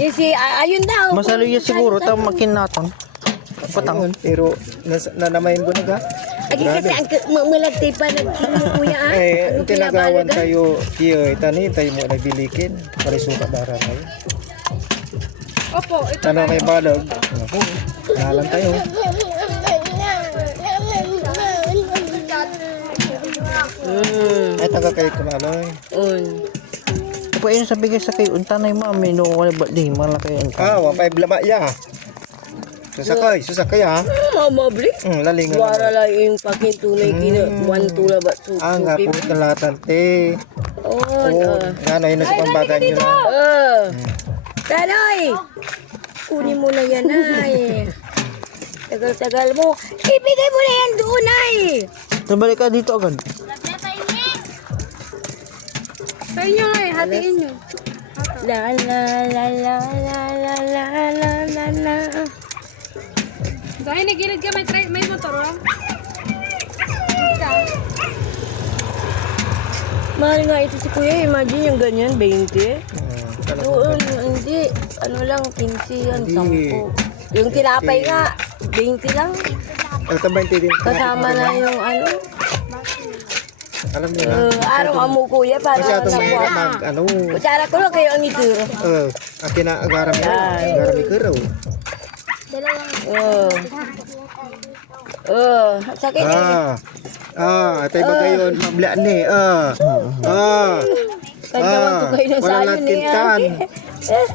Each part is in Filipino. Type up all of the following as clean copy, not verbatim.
Ayun daw. Masaluya siguro, tao makinatang. Patang. Pero nanamayin ko na ka. Agi kasi ang malagtay pa nagkino kuya ah. Eh, tinagawan tayo, tiyo, tani tayo mo nabilikin. Parisuka darang kayo. Opo, ito Ano may balag? Nalan tayo. Ay, taga kayo kumaloy. Pa yun sa bigay sa kayo, untanay mami, no, wala ba, di, malaki yun. Wapay blama ya. Susakay ha. Mamabli. Lalingan. Wala lang yung pakintunay kina. One tula ba? Ang hapon na latan te. Oh, nga na yun sa pambagan nyo na. Tanoy! Kunin mo na yan ay. Tagal-tagal mo. Ibigay mo na yan doon ay. Tumalik ka dito agad. sa inyo nga eh, hatiin nyo. La la la la la la la la la la. Dahil nagilid ka, may motor lang. Mahal nga ito si kuya. Imagine yung ganyan, 20. Doon, hindi. Ano lang, 15 yan, 10. Yung tinapay nga, 20 lang. Kasama na yung ano. Alam niyo na. Araw amo kuya para Masyadong mahirap nakuha. mag ano. Kutsara ko lang kayo ang ituro. Akin na agaram ko. Agaram ko raw. Sakit eh. Atay ba kayo mablaan ni? Kanyawan ko kayo ng Wala sayo lang niya. kintan.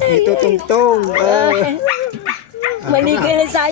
Ito tungtong. Mali kayo ng sayo.